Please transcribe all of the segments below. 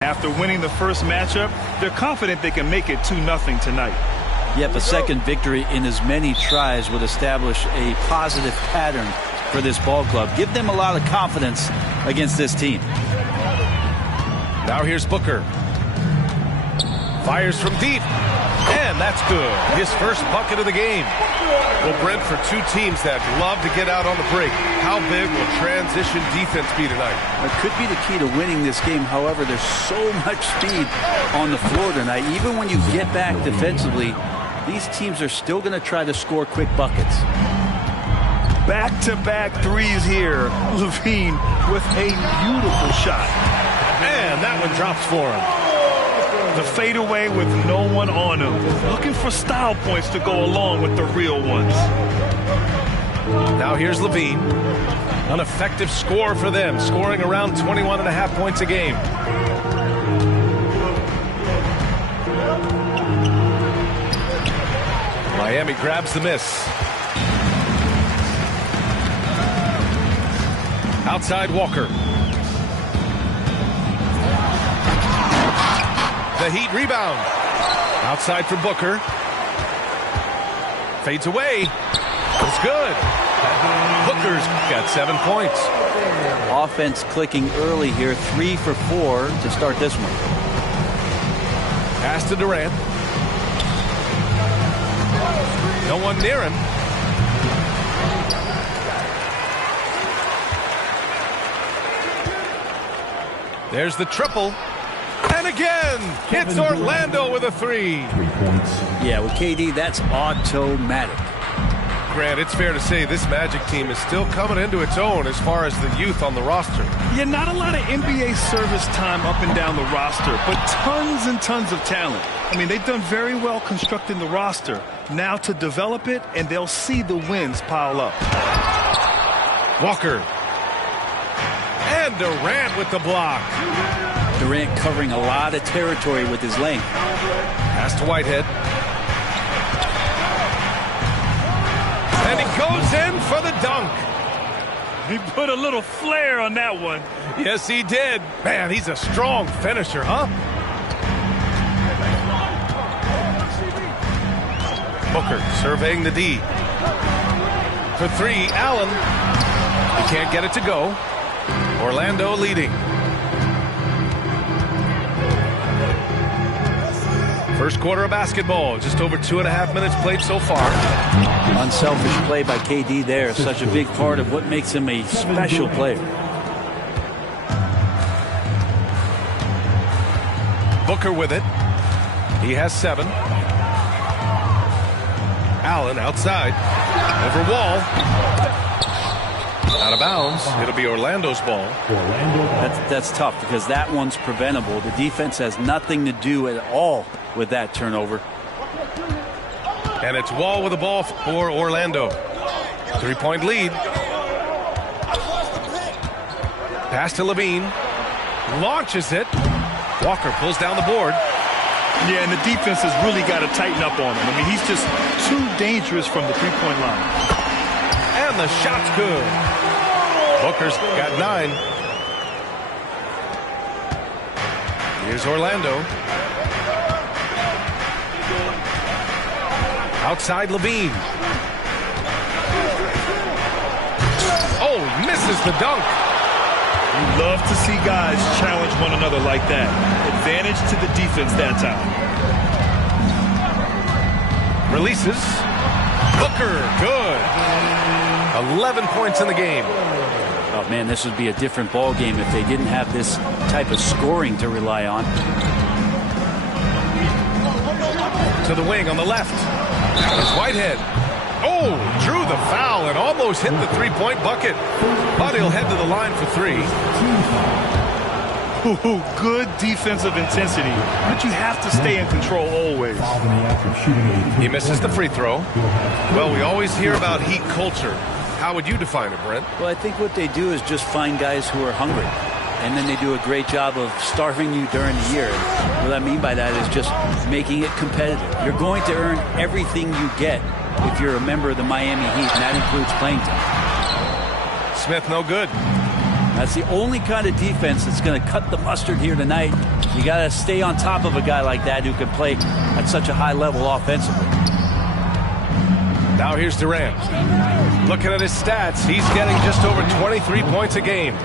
After winning the first matchup, they're confident they can make it 2-0 tonight. Yep, a second victory in as many tries would establish a positive pattern for this ball club. Give them a lot of confidence against this team. Now here's Booker. Fires from deep. And that's good. His first bucket of the game. Well, Brent, for two teams that love to get out on the break, how big will transition defense be tonight? It could be the key to winning this game. However, there's so much speed on the floor tonight. Even when you get back defensively, these teams are still going to try to score quick buckets. Back-to-back threes here. LaVine with a beautiful shot. And that one drops for him. The fadeaway with no one on him. Looking for style points to go along with the real ones. Now here's LaVine. An effective score for them, scoring around 21.5 points a game. Miami grabs the miss. Outside Walker. The Heat rebound. Outside for Booker. Fades away. It's good. Booker's got 7 points. Offense clicking early here. 3 for 4 to start this one. Pass to Durant. No one near him. There's the triple. And again, it's Orlando with a 3. 3 points. Yeah, with KD, that's automatic. Grant, it's fair to say this Magic team is still coming into its own as far as the youth on the roster. Yeah, not a lot of NBA service time up and down the roster, but tons and tons of talent. I mean, they've done very well constructing the roster. Now to develop it, and they'll see the wins pile up. Walker. And Durant with the block. Durant covering a lot of territory with his length. Pass to Whitehead. And he goes in for the dunk. He put a little flair on that one. Yes, he did. Man, he's a strong finisher, huh? Booker surveying the D. For 3, Allen. He can't get it to go. Orlando leading. First quarter of basketball, just over 2.5 minutes played so far. Unselfish play by KD there. Such a big part of what makes him a special player. Booker with it. He has 7. Allen outside. Over Wall. Out of bounds. It'll be Orlando's ball. That's tough because that one's preventable. The defense has nothing to do at all with that turnover. And it's Wall with the ball for Orlando. 3-point lead. Pass to LaVine. Launches it. Walker pulls down the board. Yeah, and the defense has really got to tighten up on him. I mean, he's just too dangerous from the three-point line. And the shot's good. Booker's got 9. Here's Orlando. Outside LaVine. Oh, misses the dunk. You love to see guys challenge one another like that. Advantage to the defense that time. Releases. Booker, good. 11 points in the game. Oh, man, this would be a different ball game if they didn't have this type of scoring to rely on. To the wing on the left. There's Whitehead. Oh, drew the foul and almost hit the 3-point bucket. But he'll head to the line for 3. Ooh, good defensive intensity, but you have to stay in control always. He misses the free throw. Well, we always hear about Heat culture. How would you define it, Brent? Well, I think what they do is just find guys who are hungry. And then they do a great job of starving you during the year. And what I mean by that is just making it competitive. You're going to earn everything you get if you're a member of the Miami Heat, and that includes playing time. Smith, no good. That's the only kind of defense that's going to cut the mustard here tonight. You got to stay on top of a guy like that who can play at such a high level offensively. Now here's Durant. Looking at his stats, he's getting just over 23 points a game.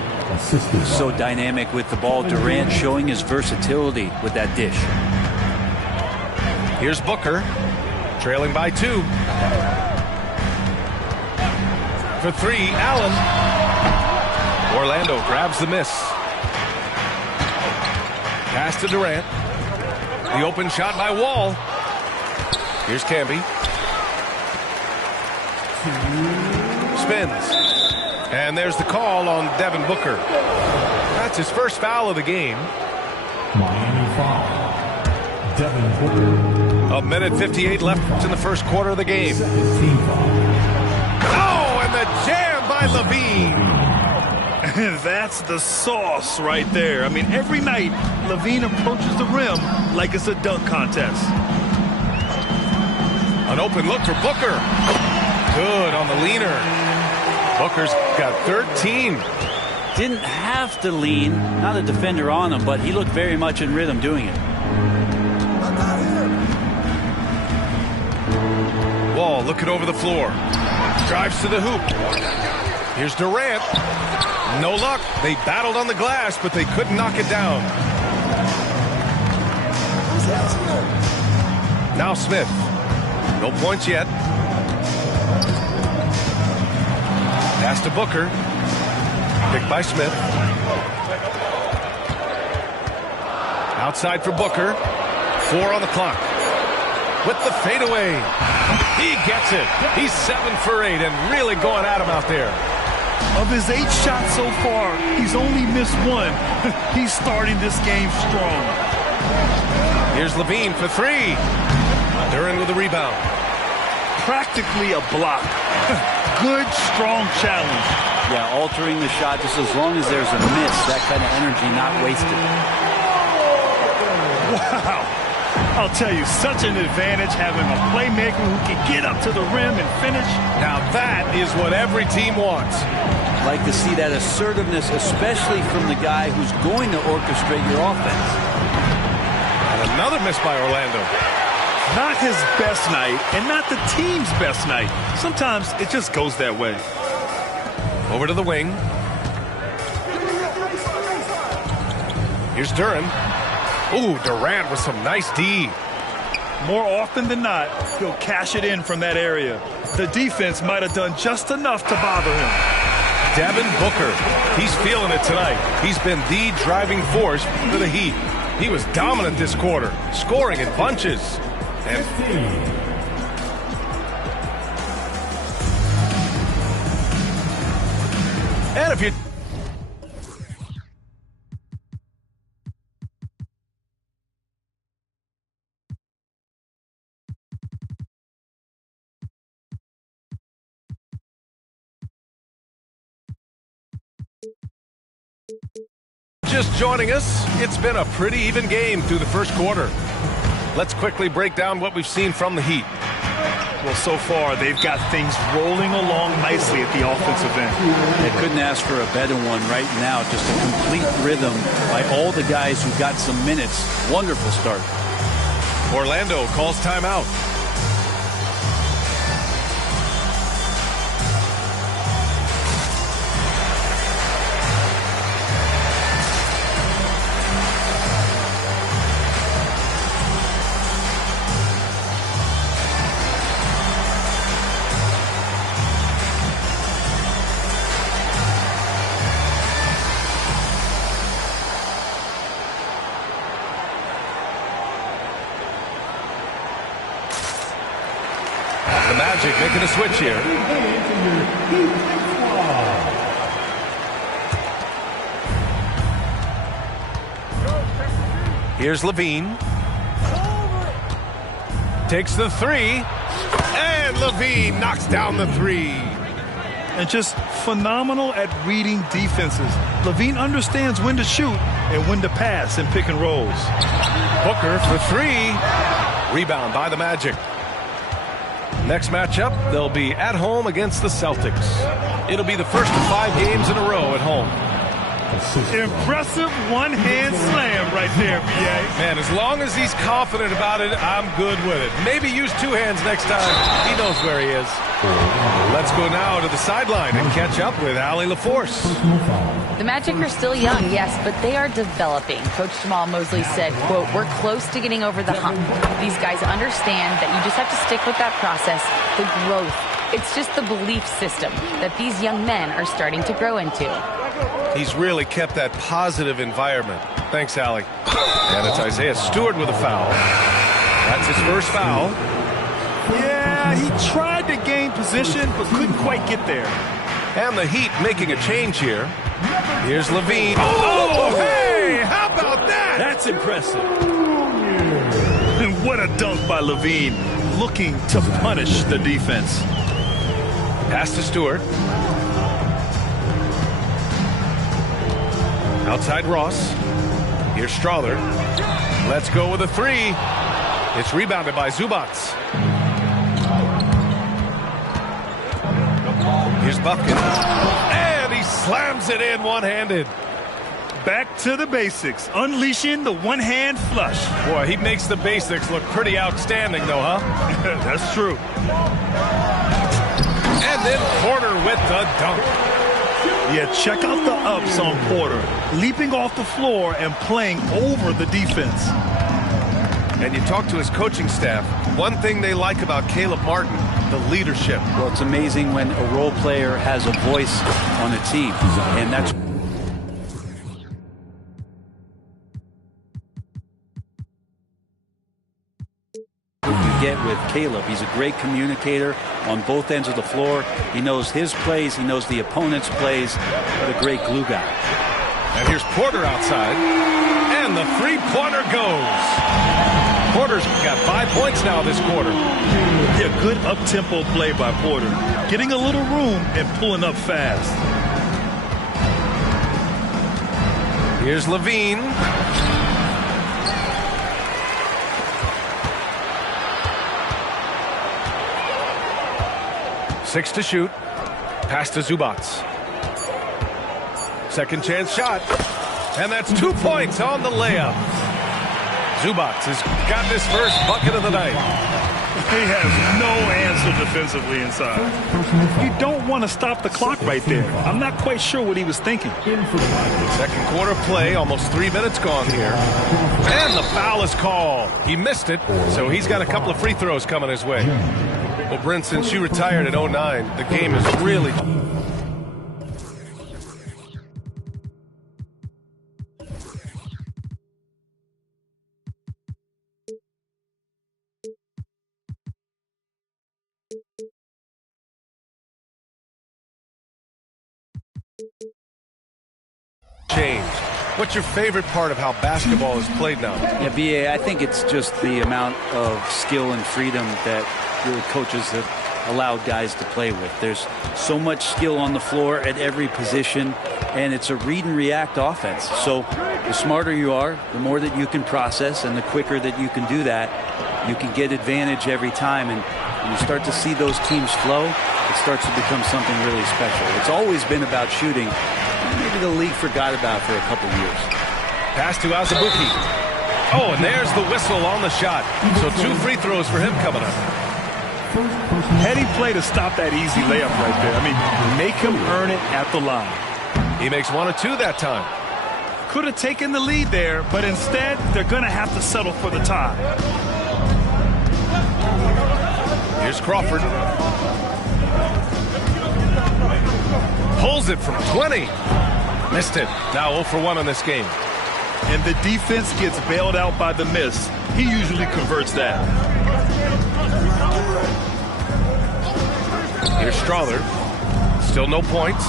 So dynamic with the ball. Durant showing his versatility with that dish. Here's Booker, trailing by 2. For 3, Allen. Orlando grabs the miss. Pass to Durant. The open shot by Wall. Here's Camby. Spins. And there's the call on Devin Booker. That's his first foul of the game. Miami foul. Devin Booker. A minute 58 left in the first quarter of the game. Oh, and the jam by LaVine. That's the sauce right there. I mean, every night, LaVine approaches the rim like it's a dunk contest. An open look for Booker. Good on the leaner. Booker's got 13. Didn't have to lean, not a defender on him, but he looked very much in rhythm doing it. Wall looking over the floor. Drives to the hoop. Here's Durant. No luck. They battled on the glass, but they couldn't knock it down. Now Smith. No points yet. Pass to Booker. Picked by Smith. Outside for Booker. 4 on the clock. With the fadeaway. He gets it. He's 7 for 8 and really going at him out there. Of his 8 shots so far, he's only missed 1. He's starting this game strong. Here's LaVine for 3. Duran with the rebound. Practically a block. Good, strong challenge. Yeah, altering the shot just as long as there's a miss. That kind of energy not wasted. Wow. I'll tell you, such an advantage having a playmaker who can get up to the rim and finish. Now that is what every team wants. Like to see that assertiveness, especially from the guy who's going to orchestrate your offense. And another miss by Orlando. Not his best night, and not the team's best night. Sometimes it just goes that way. Over to the wing. Here's Duran. Ooh, Durant with some nice D. More often than not, he'll cash it in from that area. The defense might have done just enough to bother him. Devin Booker. He's feeling it tonight. He's been the driving force for the Heat. He was dominant this quarter, scoring in bunches. And if you... Just joining us, it's been a pretty even game through the first quarter. Let's quickly break down what we've seen from the Heat. Well, so far, they've got things rolling along nicely at the offensive end. They couldn't ask for a better one right now. Just a complete rhythm by all the guys who got some minutes. Wonderful start. Orlando calls timeout. The Magic making a switch here. Here's Levine. Takes the three. And Levine knocks down the three. And just phenomenal at reading defenses. Levine understands when to shoot and when to pass in pick and rolls. Booker for three. Rebound by the Magic. Next matchup, they'll be at home against the Celtics. It'll be the first of 5 games in a row at home. Impressive one-hand slam right there, B.A. Man, as long as he's confident about it, I'm good with it. Maybe use 2 hands next time. He knows where he is. Let's go now to the sideline and catch up with Allie LaForce. The Magic are still young, yes, but they are developing. Coach Jamal Mosley said, quote, "We're close to getting over the hump. These guys understand that you just have to stick with that process, the growth. It's just the belief system that these young men are starting to grow into." He's really kept that positive environment. Thanks, Allie. And it's Isaiah Stewart with a foul. That's his first foul. Yeah, he tried to gain position, but couldn't quite get there. And the Heat making a change here. Here's Levine. Oh, hey! How about that? That's impressive. And what a dunk by Levine, looking to punish the defense. Pass to Stewart. Outside Ross. Here's Strawther. Let's go with a three. It's rebounded by Zubac. Here's Buffkin. And he slams it in one-handed. Back to the basics, unleashing the one-hand flush. Boy, he makes the basics look pretty outstanding, though, huh? That's true. And then Porter with the dunk. Yeah, check out the ups on Porter. Leaping off the floor and playing over the defense. And you talk to his coaching staff, one thing they like about Caleb Martin, the leadership. Well, it's amazing when a role player has a voice on a team, and that's what you get with Caleb. He's a great communicator on both ends of the floor. He knows his plays. He knows the opponent's plays. What a great glue guy. And here's Porter outside. And the three-pointer goes. Porter's got 5 points now this quarter. Yeah, good up-tempo play by Porter. Getting a little room and pulling up fast. Here's Levine. Six to shoot. Pass to Zubac. Second chance shot. And that's 2 points on the layup. Zubac has got his first bucket of the night. He has no answer defensively inside. You don't want to stop the clock right there. I'm not quite sure what he was thinking. Second quarter play, almost 3 minutes gone here. And the foul is called. He missed it, so he's got a couple of free throws coming his way. Well, Brent, since you retired at 09, the game is really... changed. What's your favorite part of how basketball is played now? Yeah, BA, I think it's just the amount of skill and freedom that really coaches have allowed guys to play with. There's so much skill on the floor at every position, and it's a read and react offense. So the smarter you are, the more that you can process, and the quicker that you can do that, you can get advantage every time. And when you start to see those teams flow, it starts to become something really special. It's always been about shooting. Maybe the league forgot about for a couple years. Pass to Azubuike. Oh, and there's the whistle on the shot. So 2 free throws for him coming up. Heady play to stop that easy layup right there. I mean, make him earn it at the line. He makes 1 or 2 that time. Could have taken the lead there, but instead, they're going to have to settle for the tie. Here's Crawford. Pulls it from 20. Missed it. Now 0 for 1 in this game. And the defense gets bailed out by the miss. He usually converts that. Here's Strawther. Still no points.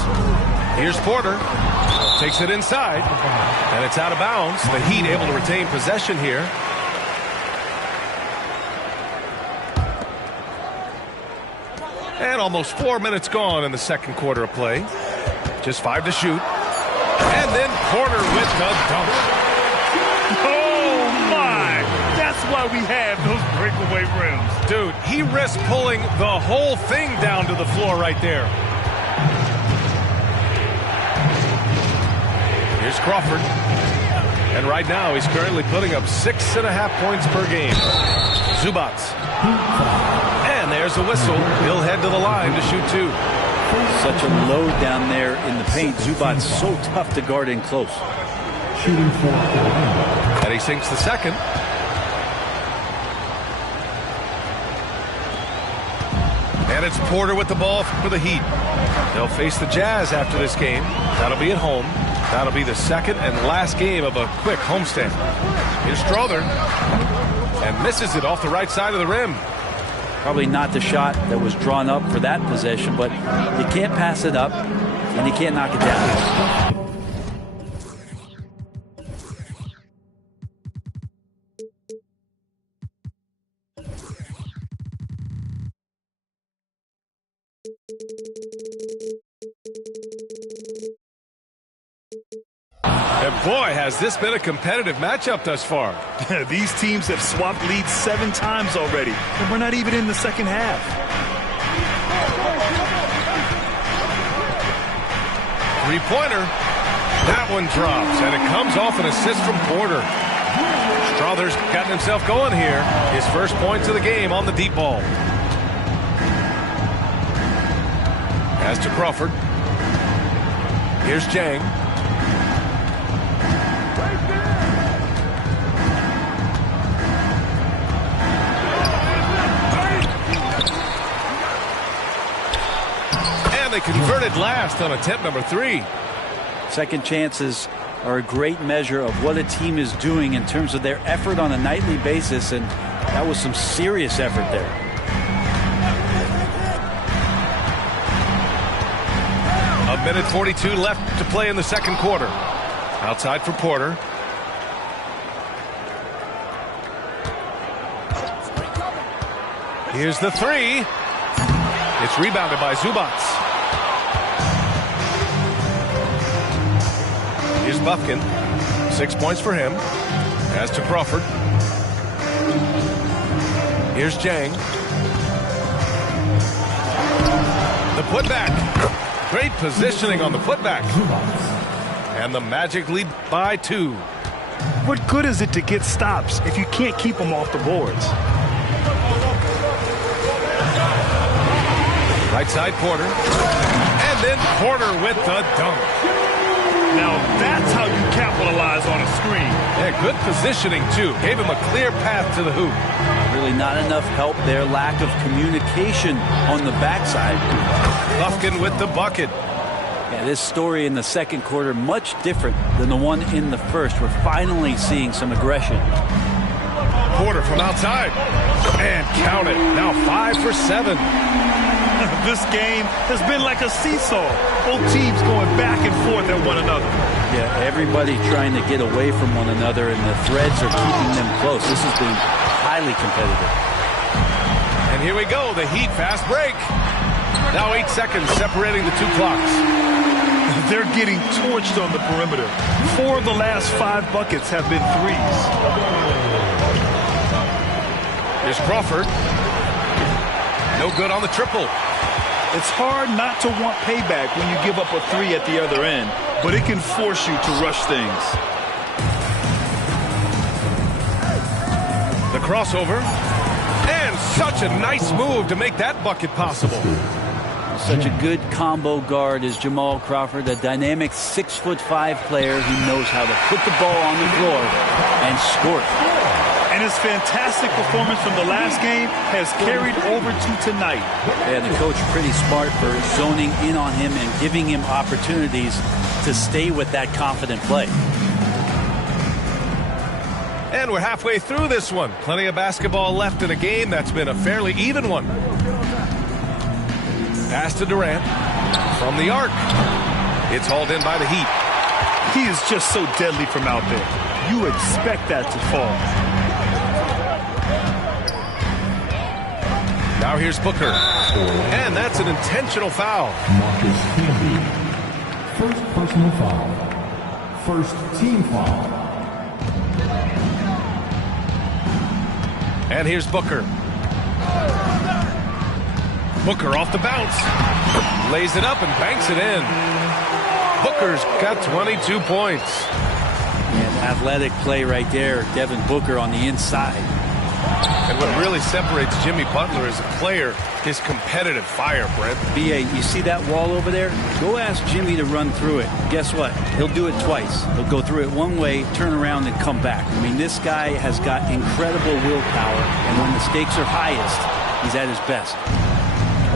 Here's Porter. Takes it inside, and it's out of bounds. The Heat able to retain possession here. And almost 4 minutes gone in the second quarter of play. Just 5 to shoot. And then Porter with the dunk. Oh, my. That's why we have those breakaway rims. Dude, he risked pulling the whole thing down to the floor right there. Here's Crawford. And right now, he's currently putting up 6.5 points per game. Zubac. And there's a whistle. He'll head to the line to shoot 2. Such a load down there in the paint. Zubac so tough to guard in close. Shooting 4. And he sinks the second. And it's Porter with the ball for the Heat. They'll face the Jazz after this game. That'll be at home. That'll be the second and last game of a quick homestand. Here's Strother. And misses it off the right side of the rim. Probably not the shot that was drawn up for that possession, but you can't pass it up, and you can't knock it down. And boy, has this been a competitive matchup thus far. These teams have swapped leads 7 times already, and we're not even in the second half. Three-pointer. That one drops, and it comes off an assist from Porter. Strother's gotten himself going here. His first points of the game on the deep ball. Pass to Crawford. Here's Jang. They converted last on attempt number 3. Second chances are a great measure of what a team is doing in terms of their effort on a nightly basis, and that was some serious effort there. A minute 42 left to play in the second quarter. Outside for Porter. Here's the 3. It's rebounded by Zubac. Here's Bufkin. 6 points for him. Pass to Crawford. Here's Jang. The putback. Great positioning on the putback. And the Magic lead by 2. What good is it to get stops if you can't keep them off the boards? Right side Porter. And then Porter with the dunk. Now that's how you capitalize on a screen. Yeah, good positioning, too. Gave him a clear path to the hoop. Really not enough help there. Lack of communication on the backside. Bufkin with the bucket. Yeah, this story in the second quarter much different than the one in the first. We're finally seeing some aggression. Porter from outside. And count it. Now 5 for 7. This game has been like a seesaw. Both teams going back and forth at one another. Yeah, everybody trying to get away from one another, and the threads are keeping them close. This has been highly competitive. And here we go, the Heat fast break. Now 8 seconds separating the 2 clocks. They're getting torched on the perimeter. 4 of the last 5 buckets have been threes. Here's Crawford. No good on the triple. It's hard not to want payback when you give up a 3 at the other end, but it can force you to rush things. The crossover. And such a nice move to make that bucket possible. Such a good combo guard is Jamal Crawford, a dynamic 6'5" player who knows how to put the ball on the floor and score it. And his fantastic performance from the last game has carried over to tonight. Yeah, the coach pretty smart for zoning in on him and giving him opportunities to stay with that confident play. And we're halfway through this one. Plenty of basketball left in a game that's been a fairly even one. Pass to Durant. From the arc. It's hauled in by the Heat. He is just so deadly from out there. You expect that to fall. Now here's Booker. And that's an intentional foul. Marcus Camby. First personal foul. First team foul. And here's Booker. Booker off the bounce. Lays it up and banks it in. Booker's got 22 points. And athletic play right there. Devin Booker on the inside. And what really separates Jimmy Butler as a player is competitive fire, Brent. B.A., you see that wall over there? Go ask Jimmy to run through it. Guess what? He'll do it twice. He'll go through it one way, turn around, and come back. I mean, this guy has got incredible willpower, and when the stakes are highest, he's at his best.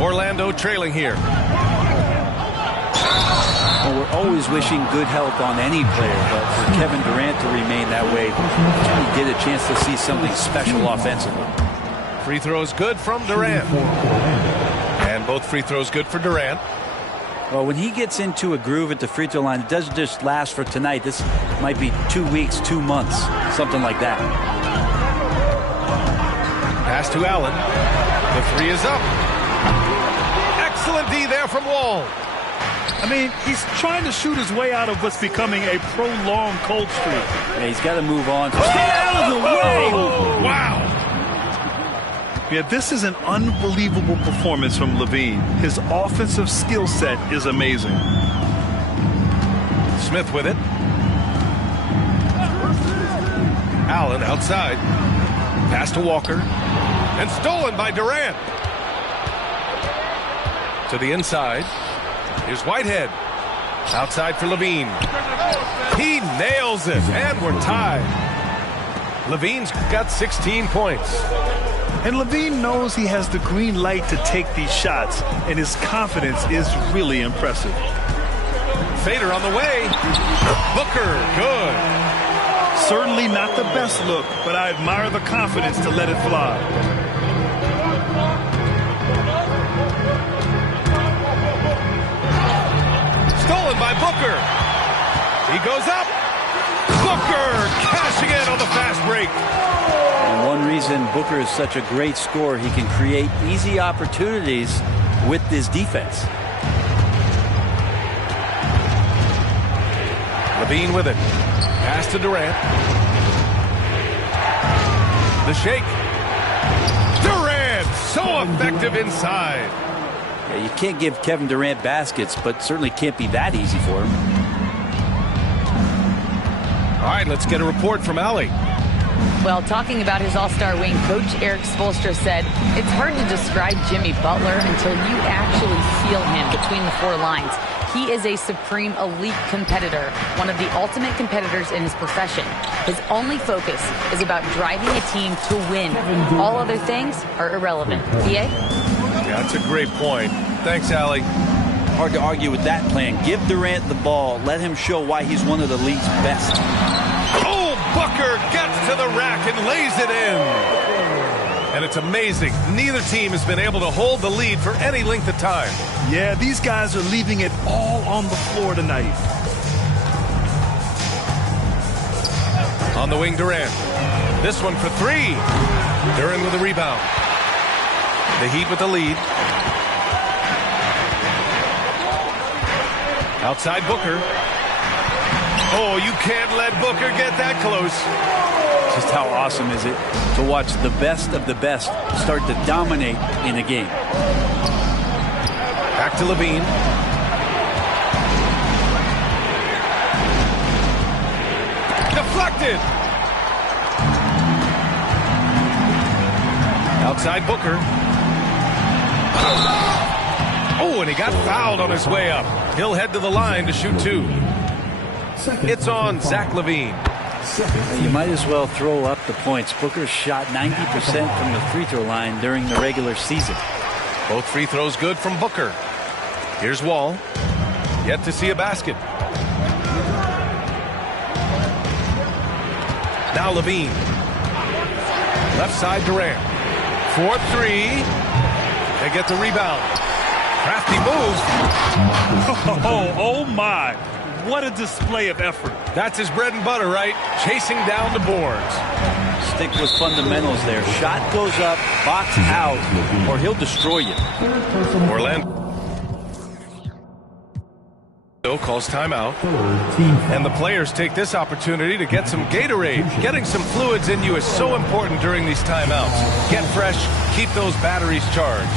Orlando trailing here. Well, we're always wishing good health on any player, but for Kevin Durant to remain that way, Jimmy get a chance to see something special offensively. Free throws good from Durant. And both free throws good for Durant. Well, when he gets into a groove at the free throw line, it doesn't just last for tonight. This might be 2 weeks, 2 months, something like that. Pass to Allen. The three is up. Excellent D there from Wall. I mean, he's trying to shoot his way out of what's becoming a prolonged cold streak. Yeah, he's got to move on. Get out of the way! Oh, wow. Yeah, this is an unbelievable performance from LaVine. His offensive skill set is amazing. Smith with it. Allen outside. Pass to Walker. And stolen by Durant. To the inside. Here's Whitehead. Outside for LaVine. He nails it. And we're tied. LaVine's got 16 points. And LaVine knows he has the green light to take these shots, and his confidence is really impressive. Fader on the way. Booker, good. Certainly not the best look, but I admire the confidence to let it fly. Stolen by Booker. He goes up. Booker cashing in on the fast break. And one reason Booker is such a great scorer, he can create easy opportunities with his defense. LaVine with it. Pass to Durant. The shake. Durant, so effective inside. Yeah, you can't give Kevin Durant baskets, but certainly can't be that easy for him. All right, let's get a report from Allie. Well, talking about his all-star wing, Coach Eric Spoelstra said, it's hard to describe Jimmy Butler until you actually feel him between the four lines. He is a supreme elite competitor, one of the ultimate competitors in his profession. His only focus is about driving a team to win. All other things are irrelevant. B.A.? Yeah, that's a great point. Thanks, Allie. Hard to argue with that plan. Give Durant the ball. Let him show why he's one of the league's best. Oh, Booker gets to the rack and lays it in. And it's amazing. Neither team has been able to hold the lead for any length of time. Yeah, these guys are leaving it all on the floor tonight. On the wing, Durant. This one for three. Duran with the rebound. The Heat with the lead. Outside Booker. Oh, you can't let Booker get that close. Just how awesome is it to watch the best of the best start to dominate in a game. Back to LaVine. Deflected. Outside Booker. Oh, and he got fouled on his way up. He'll head to the line to shoot two. It's on Zach LaVine. You might as well throw up the points. Booker shot 90% from the free throw line during the regular season. Both free throws good from Booker. Here's Wall. Yet to see a basket. Now LaVine. Left side Durant. 4-3. They get the rebound. Crafty move. Oh my. what a display of effort. That's his bread and butter, right? Chasing down the boards. Stick with fundamentals there. Shot goes up, box out, or he'll destroy you. Orlando calls timeout. And the players take this opportunity to get some Gatorade. Getting some fluids in you is so important during these timeouts. Get fresh, keep those batteries charged.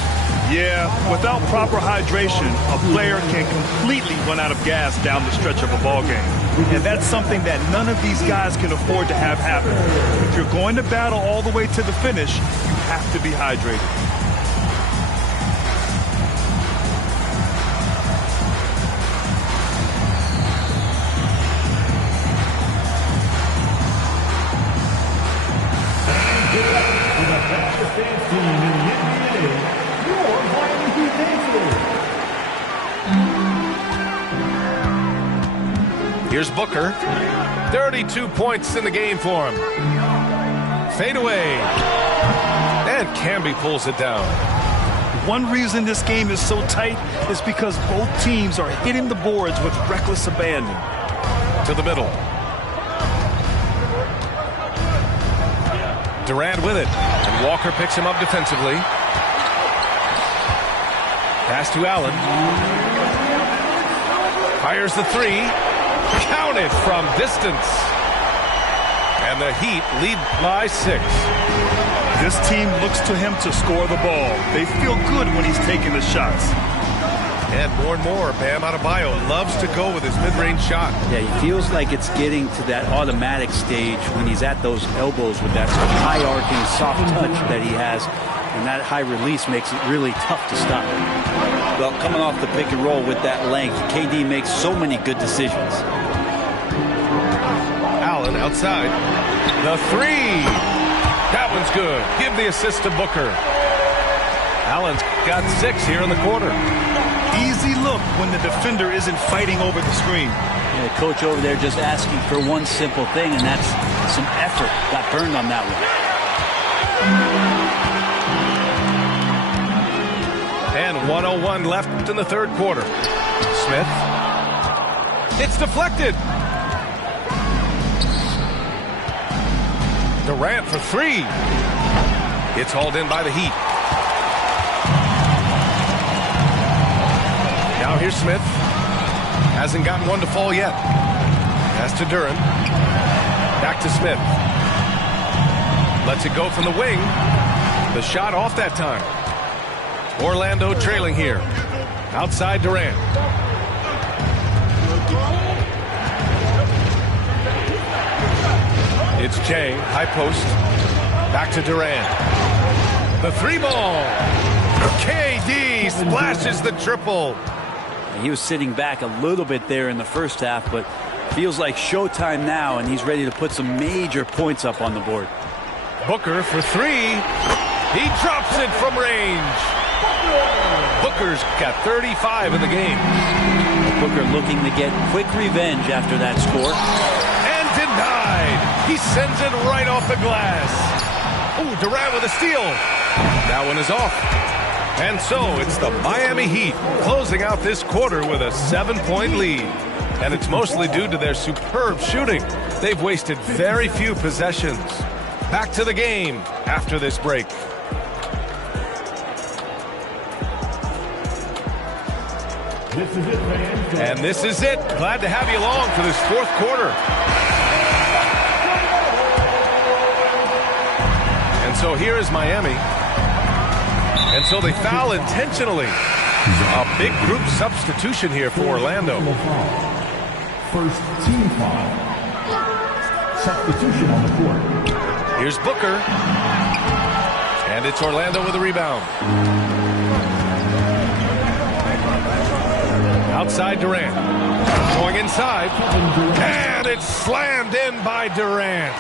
Yeah, without proper hydration, a player can completely run out of gas down the stretch of a ball game. And that's something that none of these guys can afford to have happen. If you're going to battle all the way to the finish, you have to be hydrated. Here's Booker. 32 points in the game for him. Fade away. And Camby pulls it down. One reason this game is so tight is because both teams are hitting the boards with reckless abandon. To the middle. Durant with it. And Walker picks him up defensively. Pass to Allen. Fires the three. Counted from distance. And the Heat lead by 6. This team looks to him to score the ball. They feel good when he's taking the shots. And more, Bam Adebayo loves to go with his mid-range shot. Yeah, he feels like it's getting to that automatic stage when he's at those elbows with that high-arcing soft touch that he has. And that high release makes it really tough to stop. Well, coming off the pick and roll with that length, KD makes so many good decisions. Allen outside. The three. That one's good. Give the assist to Booker. Allen's got 6 here in the quarter. Easy look when the defender isn't fighting over the screen. Yeah, coach over there just asking for one simple thing, and that's some effort. Got burned on that one. And 1:01 left in the third quarter. Smith. It's deflected. Durant for 3. It's hauled in by the Heat. Now here's Smith. Hasn't gotten one to fall yet. Pass to Duran. Back to Smith. Lets it go from the wing. The shot off that time. Orlando trailing here. Outside Durant. It's Jay, high post. Back to Durant. The 3-ball. KD splashes the triple. He was sitting back a little bit there in the first half, but feels like showtime now, and he's ready to put some major points up on the board. Booker for 3. He drops it from range. Booker's got 35 in the game. Booker looking to get quick revenge after that score. And denied. He sends it right off the glass. Oh, Durant with a steal. That one is off. And so it's the Miami Heat closing out this quarter with a 7-point lead. And it's mostly due to their superb shooting. They've wasted very few possessions. Back to the game after this break. This is it, fans. And this is it. Glad to have you along for this fourth quarter. And so here is Miami. And so they foul intentionally. A big group substitution here for Orlando. First team foul. Substitution on the court. Here's Booker. And it's Orlando with a rebound. Outside Durant. Going inside. And it's slammed in by Durant.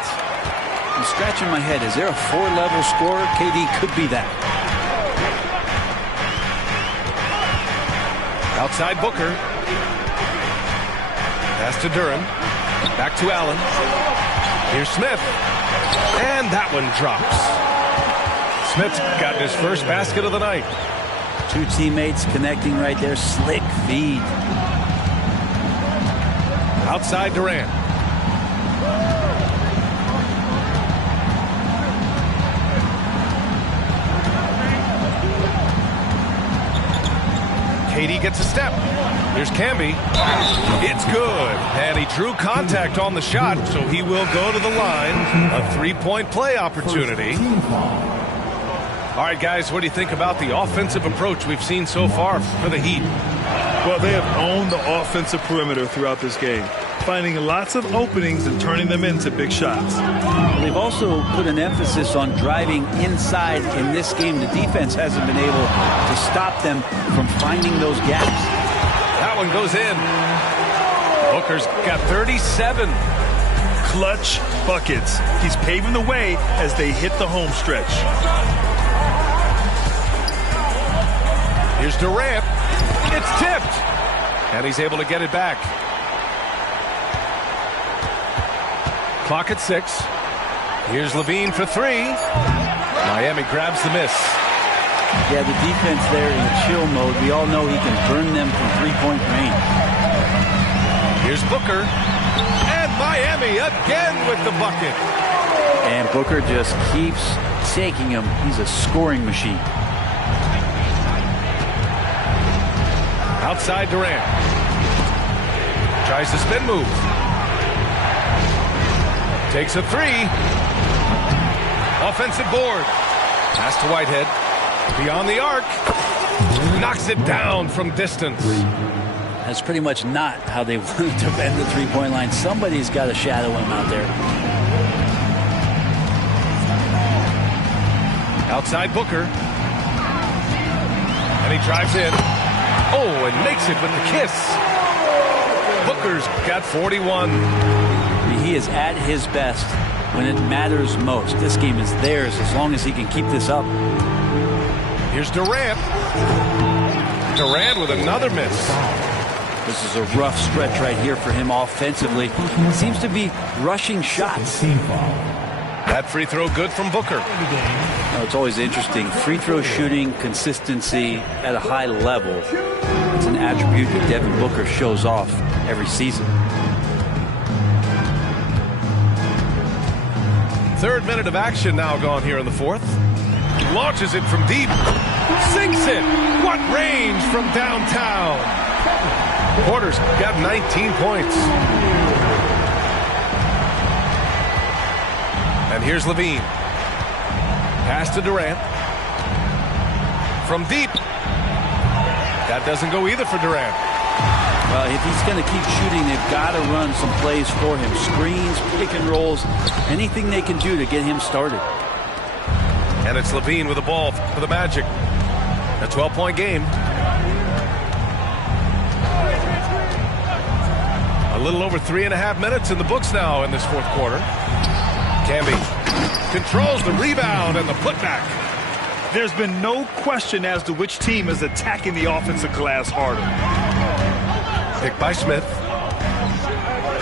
I'm scratching my head. Is there a 4-level scorer? KD could be that. Outside Booker. Pass to Duran. Back to Allen. Here's Smith. And that one drops. Smith's got his first basket of the night. Two teammates connecting right there. Slick feed. Outside Durant. Katie gets a step. Here's Camby. It's good. And he drew contact on the shot, so he will go to the line. A three-point play opportunity. All right, guys, what do you think about the offensive approach we've seen so far for the Heat? Well, they have owned the offensive perimeter throughout this game, finding lots of openings and turning them into big shots. They've also put an emphasis on driving inside in this game. The defense hasn't been able to stop them from finding those gaps. That one goes in. Booker's got 37. Clutch buckets. He's paving the way as they hit the home stretch. Here's Durant. It's tipped. And he's able to get it back. Clock at 6. Here's Levine for 3. Miami grabs the miss. Yeah, the defense there in chill mode. We all know he can burn them from three-point range. Here's Booker. And Miami again with the bucket. And Booker just keeps taking him. He's a scoring machine. Outside Durant. Tries the spin move. Takes a 3. Offensive board. Pass to Whitehead. Beyond the arc. Knocks it down from distance. That's pretty much not how they want to defend the three-point line. Somebody's got to shadow him out there. Outside Booker. And he drives in. Oh, and makes it with the kiss. Booker's got 41. He is at his best when it matters most. This game is theirs as long as he can keep this up. Here's Durant. Durant with another miss. This is a rough stretch right here for him offensively. Seems to be rushing shots. That free throw good from Booker. It's always interesting. Free throw shooting consistency at a high level. It's an attribute that Devin Booker shows off every season. Third minute of action now gone here in the fourth. Launches it from deep. Sinks it. What range from downtown. Porter's got 19 points. And here's Levine. Pass to Durant. From deep. That doesn't go either for Durant. Well, if he's going to keep shooting, they've got to run some plays for him. Screens, pick and rolls, anything they can do to get him started. And it's Levine with the ball for the Magic. A 12-point game. A little over 3.5 minutes in the books now in this fourth quarter. Camby controls the rebound and the putback. There's been no question as to which team is attacking the offensive glass harder. Picked by Smith.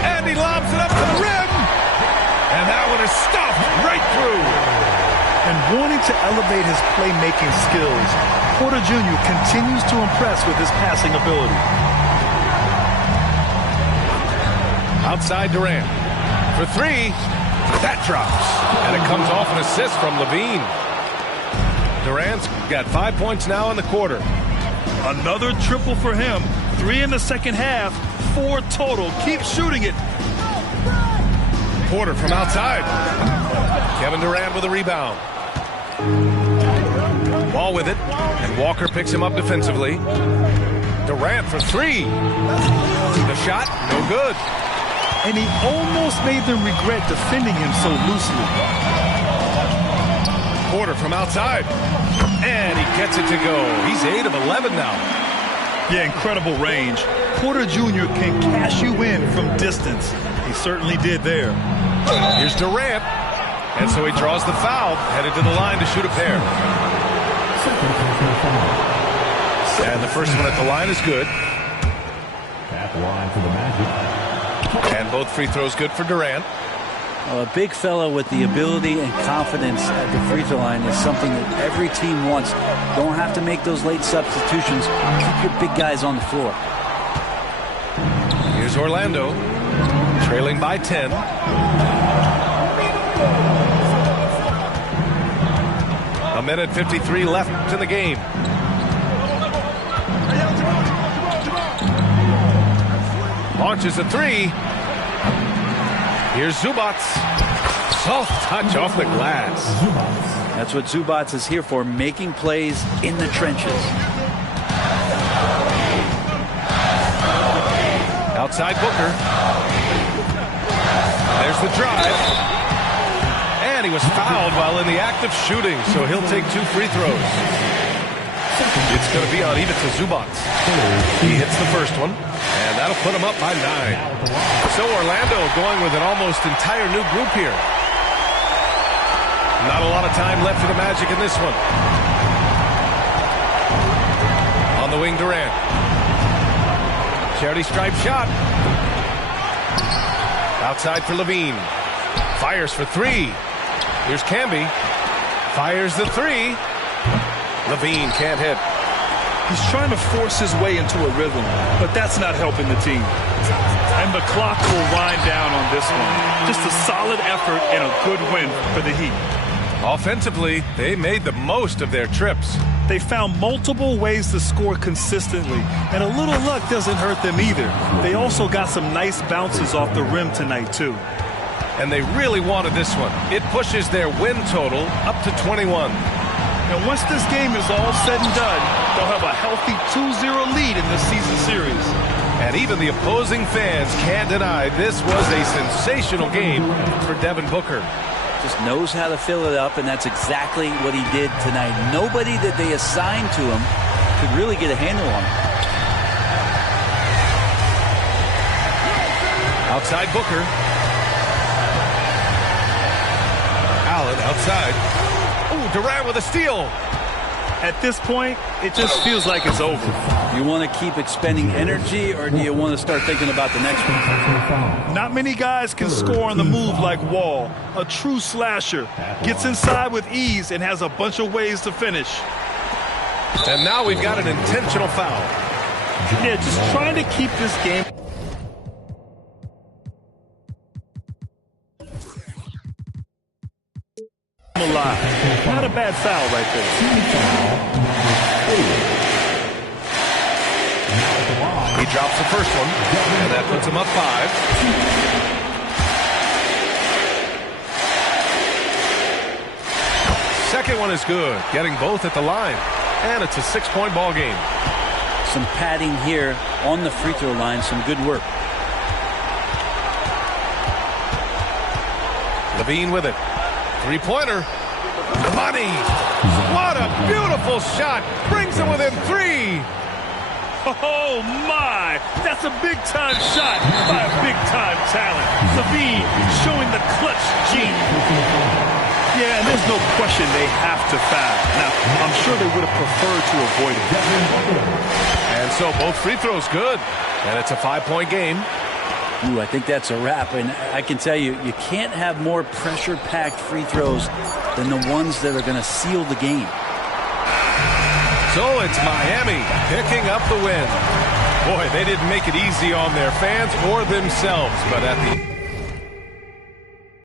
And he lobs it up to the rim. And that one is stuffed right through. And wanting to elevate his playmaking skills, Porter Jr. continues to impress with his passing ability. Outside Durant. For 3. That drops. And it comes off an assist from Levine. Durant's got 5 points now in the quarter. Another triple for him. 3 in the second half. 4 total. Keep shooting it. Porter from outside. Kevin Durant with a rebound. Ball with it. And Walker picks him up defensively. Durant for 3. The shot, no good. And he almost made them regret defending him so loosely. Porter from outside. And he gets it to go. He's 8 of 11 now. Yeah, incredible range. Porter Jr. can cash you in from distance. He certainly did there. Here's Durant. And so he draws the foul, headed to the line to shoot a pair. And the first one at the line is good. At the line for the Magic. And both free throws good for Durant. A big fella with the ability and confidence at the free throw line is something that every team wants. Don't have to make those late substitutions. Keep your big guys on the floor. Here's Orlando. Trailing by 10. A minute 53 left in the game. Launches a three. Here's Zubac. Soft touch off the glass. That's what Zubac is here for, making plays in the trenches. Outside Booker. There's the drive. And he was fouled while in the act of shooting, so he'll take 2 free throws. It's going to be on Ivica Zubac. He hits the first one, and that'll put him up by 9. So Orlando going with an almost entire new group here. Not a lot of time left for the Magic in this one. On the wing, Durant. Charity stripe shot. Outside for Levine. Fires for 3. Here's Camby. Fires the 3. Levine can't hit. He's trying to force his way into a rhythm, but that's not helping the team. And the clock will wind down on this one. Just a solid effort and a good win for the Heat. Offensively, they made the most of their trips. They found multiple ways to score consistently, and a little luck doesn't hurt them either. They also got some nice bounces off the rim tonight, too. And they really wanted this one. It pushes their win total up to 21. And once this game is all said and done, they'll have a healthy 2-0 lead in the season series. And even the opposing fans can't deny this was a sensational game for Devin Booker. Just knows how to fill it up, and that's exactly what he did tonight. Nobody that they assigned to him could really get a handle on him. Outside Booker. Allen outside. Ooh, Durant with a steal. At this point, it just feels like it's over. You want to keep expending energy, or do you want to start thinking about the next one? Not many guys can score on the move like Wall. A true slasher. Gets inside with ease and has a bunch of ways to finish. And now we've got an intentional foul. Yeah, just trying to keep this game alive. Not a bad foul right there. He drops the first one, and that puts him up 5. Second one is good, getting both at the line. And it's a 6-point ball game. Some padding here on the free throw line, some good work. Levine with it. 3-pointer. Money. What a beautiful shot. Brings him within 3. Oh, my! That's a big-time shot by a big-time talent. Levine showing the clutch gene. Yeah, and there's no question they have to foul. Now, I'm sure they would have preferred to avoid it. And so both free throws good. And it's a 5-point game. Ooh, I think that's a wrap. And I can tell you, you can't have more pressure-packed free throws than the ones that are going to seal the game. So it's Miami picking up the win. Boy, they didn't make it easy on their fans or themselves, but at the